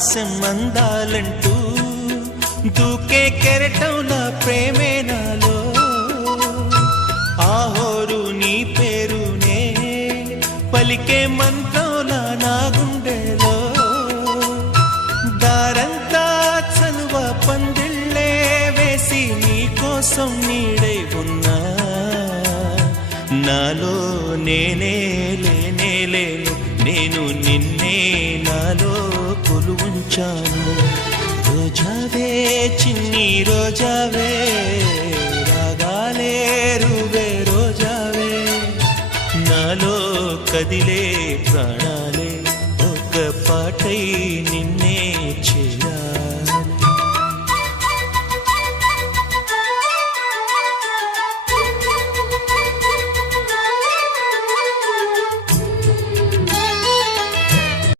ఆకాశం అందాలంటూ దూకే కెరటంలా ప్రేమే నాలో. ఆహోరు నీ పేరునే పలికే మంత్రంలా నా గుండెలో దారంతా చలువ పందిళ్ళే వేసి నీ కోసం నీడై ఉన్నా. నాలో నేనే లేనే లేను నేను నిన్నే నాలో. కొలువుంచాను రోజావే చిన్ని రోజావే రాగాలే రూవే రోజావే. నాలో కదిలే ప్రాణాలే ఒక పాటై